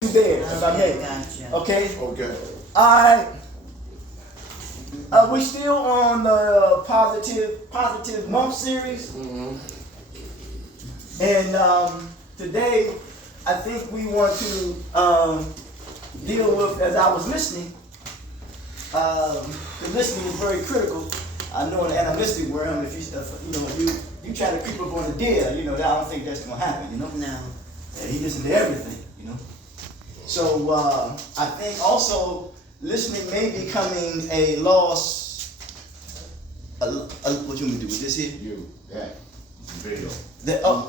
there, if I may. Gotcha. Okay? Okay. Alright. We still on the positive month series. Mm-hmm. And today I think we want to deal with, as I was listening, the listening is very critical. I know in the animalistic world, if you try to creep up on the deer, I don't think that's gonna happen, No. Yeah, he listens to everything, So I think also listening may be becoming a loss. What you want me to do with this here? That video.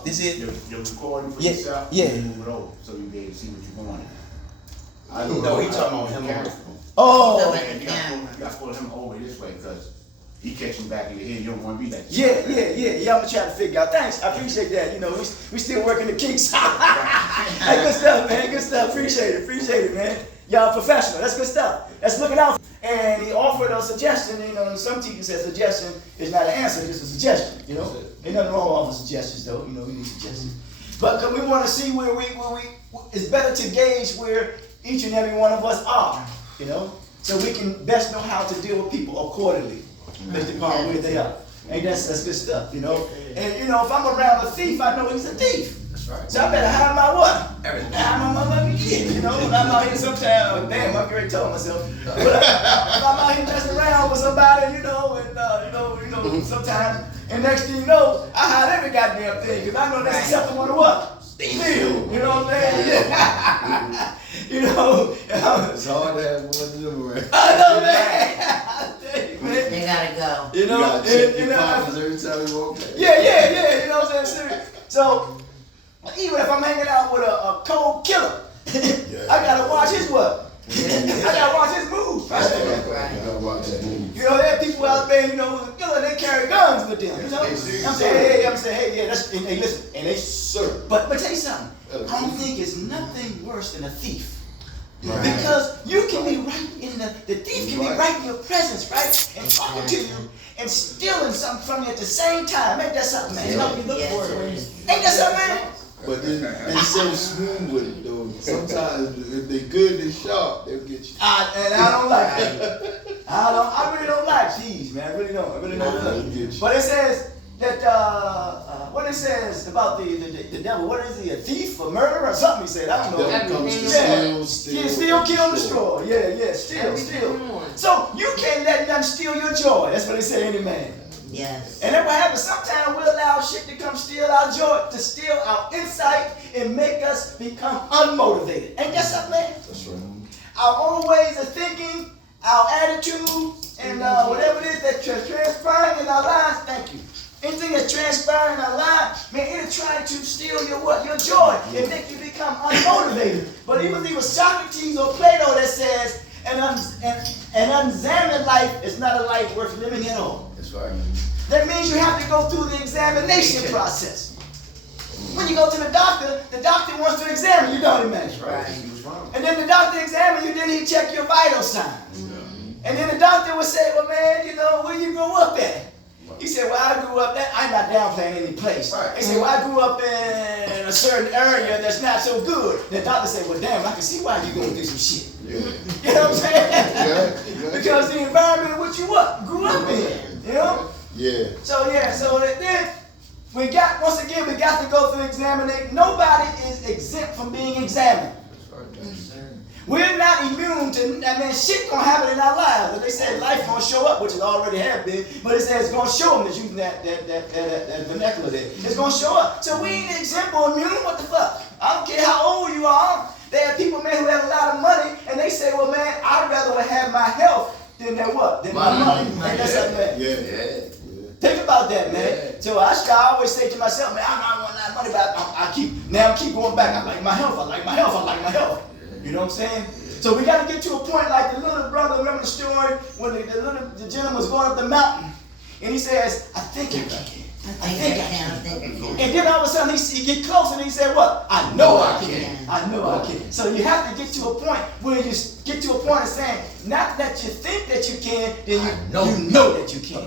This here? You're recording for Yeah, yourself. yeah. You move it over so you be able to see what you want. I No, he talking about him on the Oh, You gotta pull him over this way because he catching back in your head. You don't want to be that. yeah. I'm gonna try to figure out. Thanks, I appreciate that. We still working the kinks. Hey, good stuff, man. Good stuff. Appreciate it, man. Y'all professional. That's good stuff. That's looking out. And he offered a suggestion. Some teachers say suggestion is not an answer, just a suggestion. Ain't nothing wrong with offering suggestions, though. We need suggestions. But we want to see where we. It's better to gauge where each and every one of us are. So we can best know how to deal with people accordingly, based upon where they are. And that's good stuff, And if I'm around a thief, I know he's a thief. That's right. So I better hide my what? Everything. Hide my motherfucking kid, When I'm out here sometimes, damn, I'm already told myself. But if I'm out here messing around with somebody, and sometimes, and next thing you know, I hide every goddamn thing, because I know that's acceptable to what? Steal. You know what I'm saying? It's hard to have one of them around. I know, man. They gotta go. You gotta check your pockets every time you walk past. Yeah, you know what I'm saying? So, even if I'm hanging out with a cold killer, I gotta watch his what? I gotta watch his moves. I gotta watch that movie. There are people out there, they carry guns with them. I'm saying, hey, hey, listen, and they serve. But tell you something, I don't think it's nothing worse than a thief. Right. Because you can be right in the thief can be right in your presence, right? And talking to you and stealing something from you at the same time. Ain't that something, man? Help you look for it. Ain't that something, man? But they so smooth with it, though. Sometimes if they good, they sharp, they'll get you. And I don't like it. I really don't like thieves, man. I really don't like. But it says that what it says about the devil. What is he? A thief, a murderer, or something? He said. I don't know. The devil comes to steal, kill, and destroy. Yeah, steal. So you can't let nothing steal your joy. That's what they say, any man. Yes. And then what happens? Sometimes we allow shit to come steal our joy, to steal our insight, and make us become unmotivated. Ain't that something, man? That's right. Our own ways of thinking, our attitude, and whatever it is that's transpiring in our lives. Thank you. Anything that's transpiring in our lives, man, it'll try to steal your what? Your joy and make you become unmotivated. But it was either Socrates or Plato that says, an unexamined life is not a life worth living at all. That's right. That means you have to go through the examination process. When you go to the doctor wants to examine you, don't he, man? That's right. And then the doctor examines you, then he check your vital signs. And then the doctor would say, well, man, where you grew up at? He said, well, I grew up, I'm not downplaying any place. Right. He said, well, I grew up in a certain area that's not so good. The doctor said, well, damn, I can see why you're going through some shit. Yeah. You know what I'm saying? Yeah. Because the environment in which you grew up in, Yeah. So then we got to go through examination. Nobody is exempt from being examined. We're not immune to, shit gonna happen in our lives. But they said life gonna show up, which it already have been, but it says it's gonna show them, using that vernacular there. It's gonna show up. So we ain't exempt or immune, what the fuck? I don't care how old you are. There are people, man, who have a lot of money, and they say, well, man, I'd rather have my health than my money. Ain't that something, man? Yeah. Think about that, man. Yeah. So I always say to myself, man, I don't want that money, but I keep going back. I like my health. You know what I'm saying? So we got to get to a point like the little brother. Remember the story when the gentleman was going up the mountain, and he says, I think I can. And then all of a sudden he get close and he said, what? I know I can. So you have to get to a point where you get to a point of saying, not that you think that you can, then you know that you can.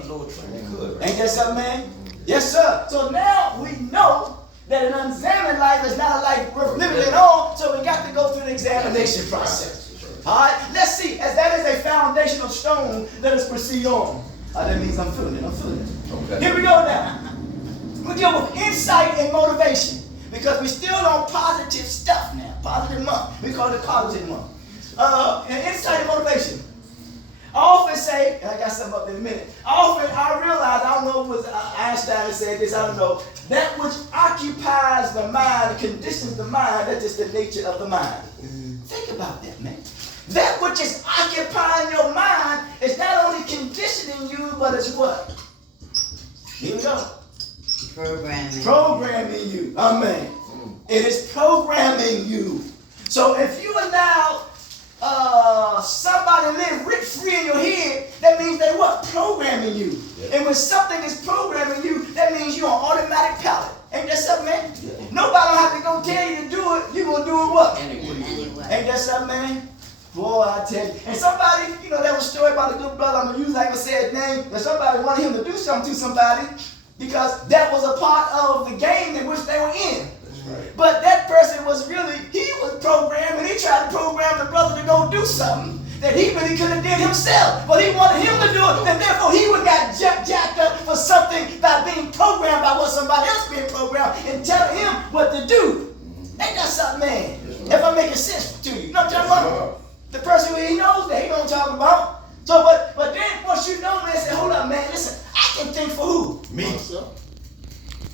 Ain't that something, man? Yes, sir. So now we know that an unexamined life is not a life worth living at all, so we got to go through the examination process. All right, let's see. As that is a foundational stone, let us proceed on. That means I'm feeling it. Okay. Here we go now. We deal with insight and motivation because we're still on positive stuff now. Positive month. We call it positive month. And insight and motivation. I often say, and I got something up in a minute. I realize, I don't know if it was Einstein that said this, I don't know. That which occupies the mind, conditions the mind, that's just the nature of the mind. Think about that, man. That which is occupying your mind is not only conditioning you, but it's what? Here we go. Programming you. Amen. It is programming you. So if you allow somebody live rich free in your head, that means they what? Programming you. Yeah. And when something is programming you, that means you're on automatic pilot. Ain't that something, man? Yeah. Nobody don't have to go tell you to do it. You're going to do it what? Anyway. Ain't that something, man? Boy, I tell you. And somebody, you know, there was a story about a good brother, I'm going to use, I ain't going to say his name, but somebody wanted him to do something to somebody because that was a part of the game in which they were in. Right. But that person was really, he was programmed and he tried to program the brother to go do something that he really could have did himself. But he wanted him to do it, and therefore he would got jacked up for something by being programmed by what somebody else being programmed and telling him what to do. Ain't that something, man? If I'm making sense to you. You know what I'm talking about? The person who he knows that, he know what I'm talking about. So, but then once you know, man, say, hold up, man, listen, I can think for who? Me.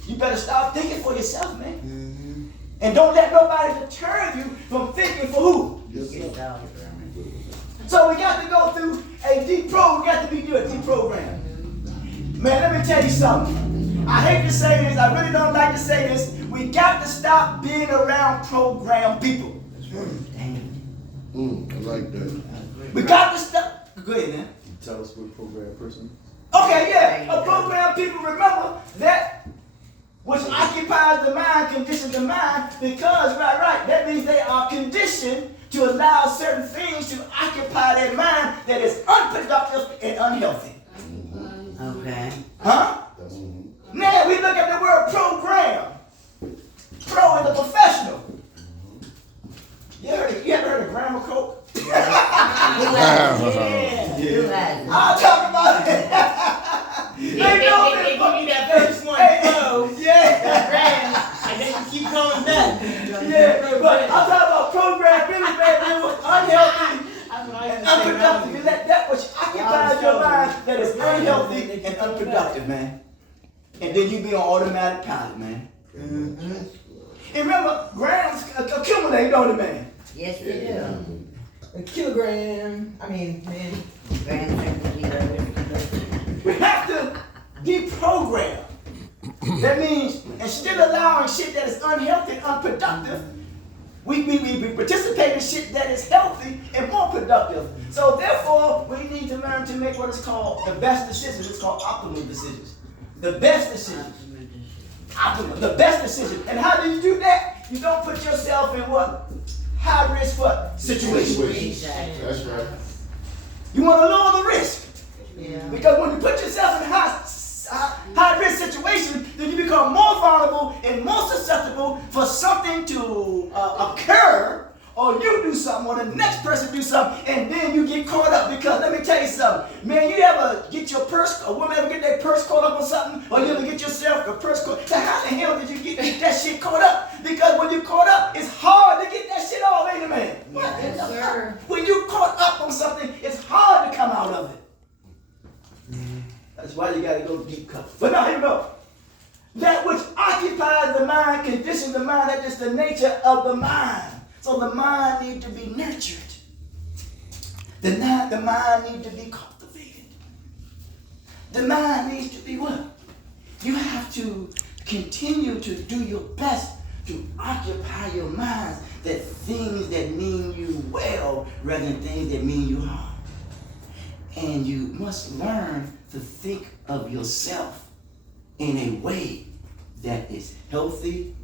You better start thinking for yourself, man. Mm-hmm. And don't let nobody deter you from thinking for who? So we got to go through a we got to be good, deprogrammed. Man, let me tell you something. I hate to say this, I really don't like to say this. We got to stop being around programmed people. I like that. We got to stop. Go ahead, man. You tell us what a programmed person. Okay, yeah. A programmed people, remember that which occupies the mind, conditions the mind, because, right, that means they are conditioned to allow certain things to occupy their mind that is unproductive and unhealthy. Okay. Huh? Now we look at the word program. Pro is a professional. You ever heard of grammar code? Yeah. I'll talk about it. They know they give you that first one, pro. Yeah. And then you keep going back. Yeah, but I'm talking about program really bad. It was unhealthy and unproductive. You let that which occupies your mind that is unhealthy and unproductive, man. And then you be on automatic pilot, man. Mm-hmm. And remember, grams accumulate, don't they, man? Yes, they do. A kilogram, man. We have to deprogram. That means instead of allowing shit that is unhealthy and unproductive, we participate in shit that is healthy and more productive. So therefore, we need to learn to make what is called the best decisions. It's called optimal decisions. The best decision. Optimal. The best decision. And how do you do that? You don't put yourself in what? High risk what? Situations. Exactly. That's right. You want to lower the risk. Yeah. Because when you put yourself in high risk situations, then you become more vulnerable and more susceptible for something to occur, or you do something, or the next person do something, and then you get caught up. Because let me tell you something, man, you ever get your purse, a woman ever get their purse caught up on something, or you ever get yourself a purse caught up? So how the hell did you get that shit caught up? Because when you caught up, it's hard to get that shit off, ain't it, man? Yes, sir. When you caught up on something, it's hard to come out of it. That's why you got to go deep cut. But now, here we go. That which occupies the mind, conditions the mind, that is the nature of the mind. So the mind needs to be nurtured. The mind needs to be cultivated. The mind needs to be what? You have to continue to do your best to occupy your mind that things that mean you well rather than things that mean you harm. And you must learn to think of yourself in a way that is healthy,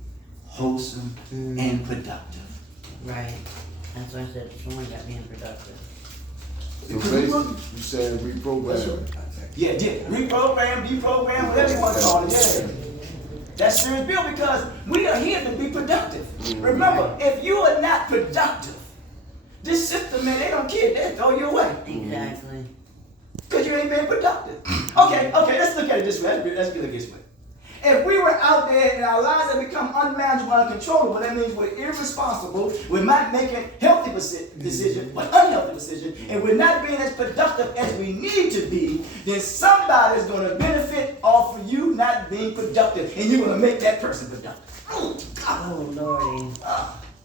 wholesome, and productive. Right. That's why I said someone got being productive. So basically, you said reprogram. Yeah, reprogram, deprogram, whatever you want to call it. Yeah. That's serious bill because we are here to be productive. Remember, if you are not productive, this system, man, they don't care. They'll throw you away. Exactly. Because you ain't being productive. Okay, let's look at it this way. Let's look at it this way. If we were out there and our lives have become unmanageable and uncontrollable, that means we're irresponsible, we're not making healthy decisions, but unhealthy decisions, and we're not being as productive as we need to be, then somebody's going to benefit off of you not being productive, and you're going to make that person productive. Oh, God. Oh, Lordy.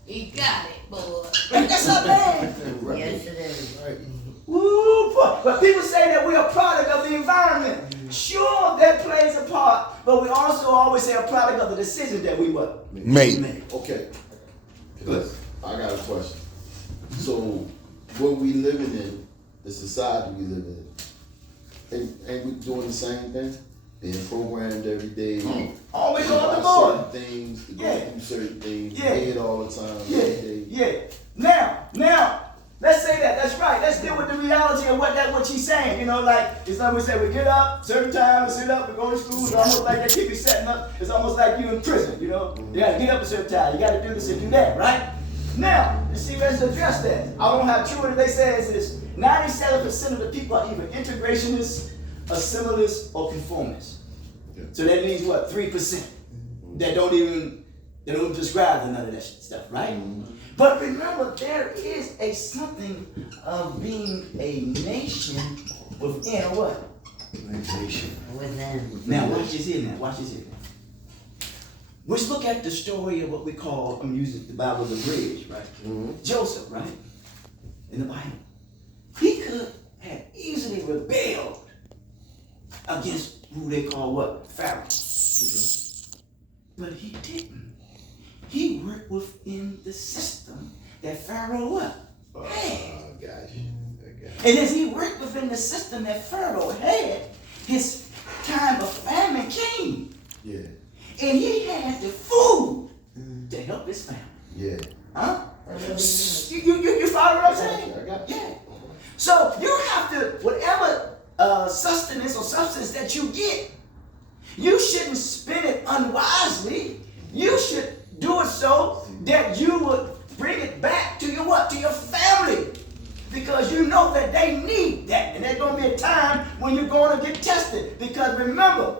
He got it, boy. Ain't that so bad? Right. Yes, it is. Right. Woo, boy. But people say that we're a product of the environment. Sure, that plays a part, but we also always say a product of the decisions that we what? Mate. Okay. Listen, I got a question. So, what we living in, the society we live in, ain't we doing the same thing? Being programmed every day. Always to on the buy board. certain things, to Yeah. go through certain things, Yeah. pay it all the time, every day. Yeah. Now, let's say that. That's right. Let's deal with the reality of what she's saying. You know, like it's like we say, we get up certain time, we sit up, we go to school. It's almost like they keep you setting up. It's almost like you in prison. You know, you gotta get up a certain time. You gotta do this and do that, right? Now, you see, let's address that. I don't have true what they say is 97% of the people are either integrationists, assimilates, or conformists. Yeah. So that means what? 3% that don't even describe none of that stuff, right? But remember, there is a something of being a nation within a what? Within. Now watch this here now. Watch this here now. Let's look at the story of what we call, I'm using the Bible as a bridge, right? Joseph, right? In the Bible. He could have easily rebelled against who they call what? Pharaoh. But he didn't. He worked within the system that Pharaoh what? Had. Got you. And as he worked within the system that Pharaoh had, his time of famine came. Yeah. And he had the food to help his family. Yeah. Huh? You follow what I'm saying? I got you. Yeah. So you have to, whatever sustenance or substance that you get, you shouldn't spend it unwisely. You should do it so that you would bring it back to your what? To your family. Because you know that they need that. And there's going to be a time when you're going to get tested. Because remember,